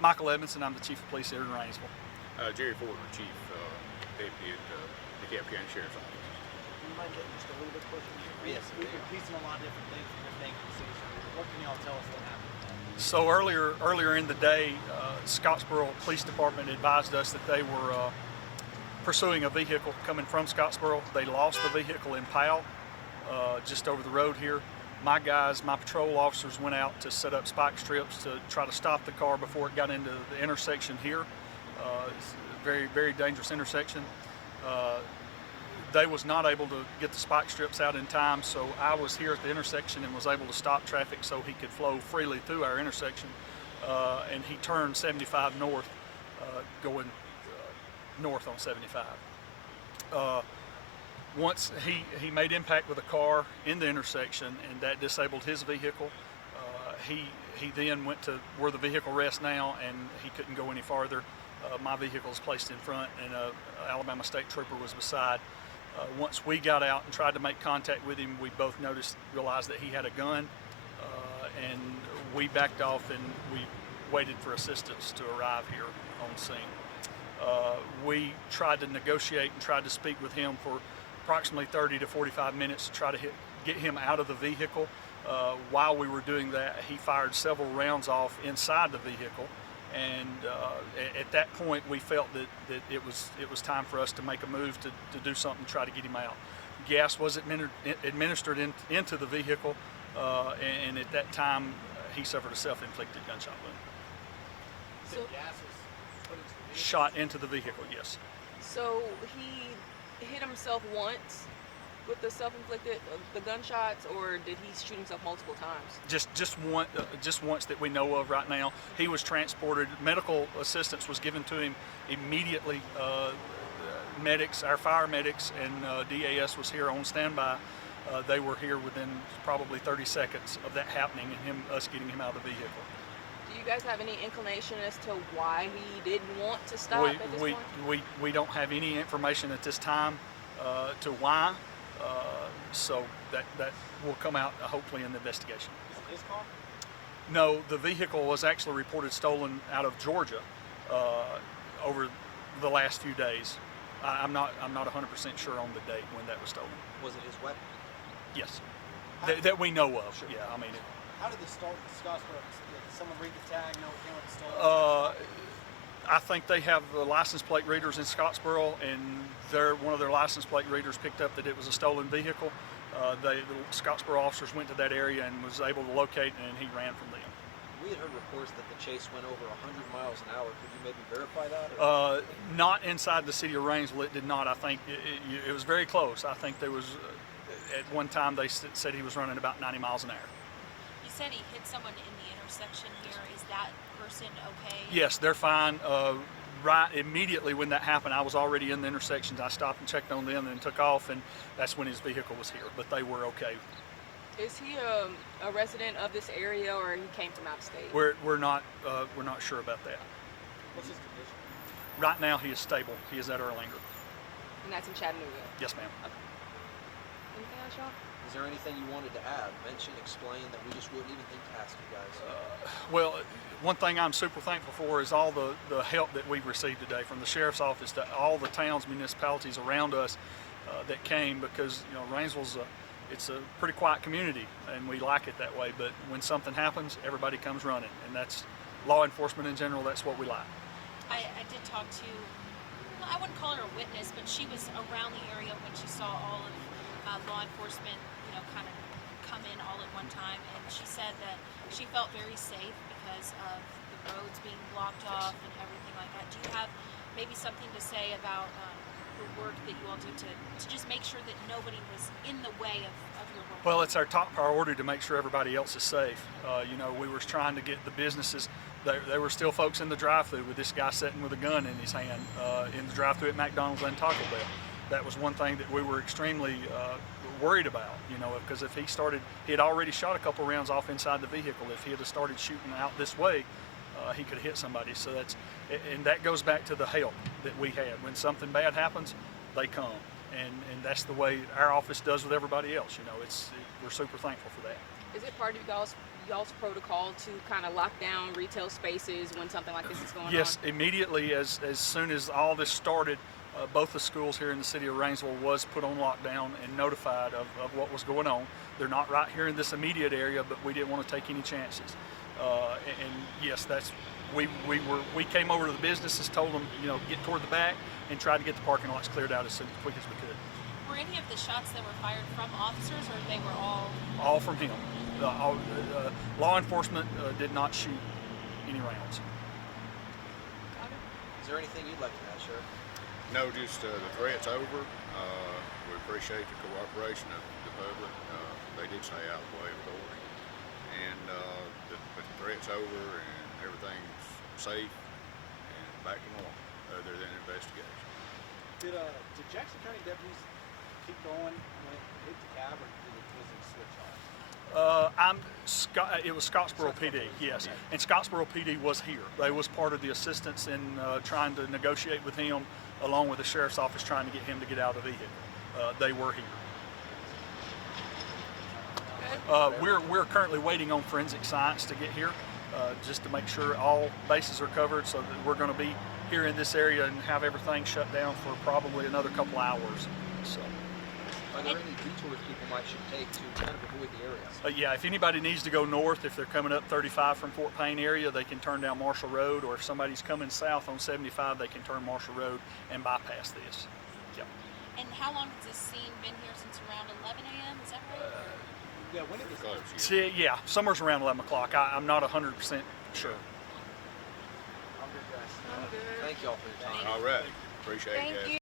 Michael Edmondson, I'm the Chief of Police here in Rainsville. Jerry Ford, Chief Deputy at DeKalb County Sheriff's Office. You mind getting just a little bit closer? Yes. We've been piecing a lot of different things from your thinking. What can y'all tell us what happened? So earlier in the day, Scottsboro Police Department advised us that they were pursuing a vehicle coming from Scottsboro. They lost the vehicle in Powell, just over the road here. My patrol officers went out to set up spike strips to try to stop the car before it got into the intersection here. It's a very, very dangerous intersection. They was not able to get the spike strips out in time, so I was here at the intersection and was able to stop traffic so he could flow freely through our intersection. And he turned 75 north, going north on 75. Once he made impact with a car in the intersection, and that disabled his vehicle. He then went to where the vehicle rests now, and he couldn't go any farther. My vehicle was placed in front, and an Alabama State Trooper was beside. Once we got out and tried to make contact with him, we both realized that he had a gun, and we backed off and we waited for assistance to arrive here on scene. We tried to negotiate and tried to speak with him for approximately 30 to 45 minutes to try to get him out of the vehicle. While we were doing that, he fired several rounds off inside the vehicle, and at that point we felt that it was time for us to make a move to do something to try to get him out. Gas was administered into the vehicle, and at that time he suffered a self-inflicted gunshot wound. So gas was put into the vehicle? Shot into the vehicle, yes. So he hit himself once with the self-inflicted the gunshots, or did he shoot himself multiple times? Just once that we know of right now. He was transported. Medical assistance was given to him immediately. Medics, our fire medics, and DAS was here on standby. They were here within probably 30 seconds of that happening and us getting him out of the vehicle. Do you guys have any inclination as to why he didn't want to stop at this point? We don't have any information at this time to why, so that will come out hopefully in the investigation. Is it his car? No, the vehicle was actually reported stolen out of Georgia over the last few days. I'm not 100% sure on the date when that was stolen. Was it his weapon? Yes, that we know of. Sure. Yeah, I mean. How did this start in Scottsboro? Did someone read the tag, know it came with the stolen? I think they have the license plate readers in Scottsboro, and one of their license plate readers picked up that it was a stolen vehicle. The Scottsboro officers went to that area and was able to locate, and he ran from them. We had heard reports that the chase went over 100 miles an hour. Could you maybe verify that? Not inside the city of Rainsville. It did not. I think it was very close. I think there was, at one time they said he was running about 90 miles an hour. You said he hit someone in the intersection here. Is that person okay? Yes, they're fine. Right immediately when that happened, I was already in the intersections. I stopped and checked on them and took off, and that's when his vehicle was here. But they were okay. Is he a resident of this area, or he came from out of state? We're not sure about that. What's his condition? Right now he is stable. He is at Erlanger. And that's in Chattanooga? Yes, ma'am. Okay. Anything else, y'all? Is there anything you wanted to add, mention, explain that we just wouldn't even think to ask you guys? Well, one thing I'm super thankful for is all the help that we've received today from the sheriff's office to all the towns, municipalities around us that came, because Rainsville's it's a pretty quiet community, and we like it that way. But when something happens, everybody comes running, and that's law enforcement in general. That's what we like. I did talk to, well, I wouldn't call her a witness, but she was around the area when she saw all of law enforcement, kind of come in all at one time, and she said that she felt very safe because of the roads being blocked off and everything like that. Do you have maybe something to say about the work that you all do to just make sure that nobody was in the way of your work? Well, it's our top priority to make sure everybody else is safe. We were trying to get the businesses. There were still folks in the drive-thru with this guy sitting with a gun in his hand in the drive-thru at McDonald's and Taco Bell. That was one thing that we were extremely worried about, because if he had already shot a couple rounds off inside the vehicle. If he had started shooting out this way, he could have hit somebody. So that goes back to the help that we had. When something bad happens, they come, and that's the way our office does with everybody else. We're super thankful for that. Is it part of y'all's protocol to kind of lock down retail spaces when something like this is going Yes, on? immediately as soon as all this started, both the schools here in the city of Rainsville was put on lockdown and notified of what was going on. They're not right here in this immediate area, but we didn't want to take any chances. And yes, we came over to the businesses, told them, get toward the back and tried to get the parking lots cleared out as quick as we could. Were any of the shots that were fired from officers, or they were All from him. Law enforcement did not shoot any rounds. Is there anything you'd like to add, Sheriff? No, just the threat's over. We appreciate the cooperation of the public. They did stay out of the way of authority. And the threat's over and everything's safe and back to normal, other than investigation. Did Jackson County deputies keep going when it hit DeKalb, or was it switch off? It was Scottsboro PD, yes. And Scottsboro PD was here. They was part of the assistance in trying to negotiate with him, along with the sheriff's office trying to get him to get out of the vehicle. They were here. We're currently waiting on forensic science to get here, just to make sure all bases are covered, so that we're going to be here in this area and have everything shut down for probably another couple hours. So. Are there any detours people should take to kind of avoid the area? Yeah, if anybody needs to go north, if they're coming up 35 from Fort Payne area, they can turn down Marshall Road, or if somebody's coming south on 75, they can turn Marshall Road and bypass this. Yep. And how long has this scene been here, since around 11 a.m.? Is that right? Yeah, when did this Close, Yeah, somewhere's around 11 o'clock. I'm not 100% sure. I'm good, guys. Thank y'all for your time. All right. Appreciate it, guys.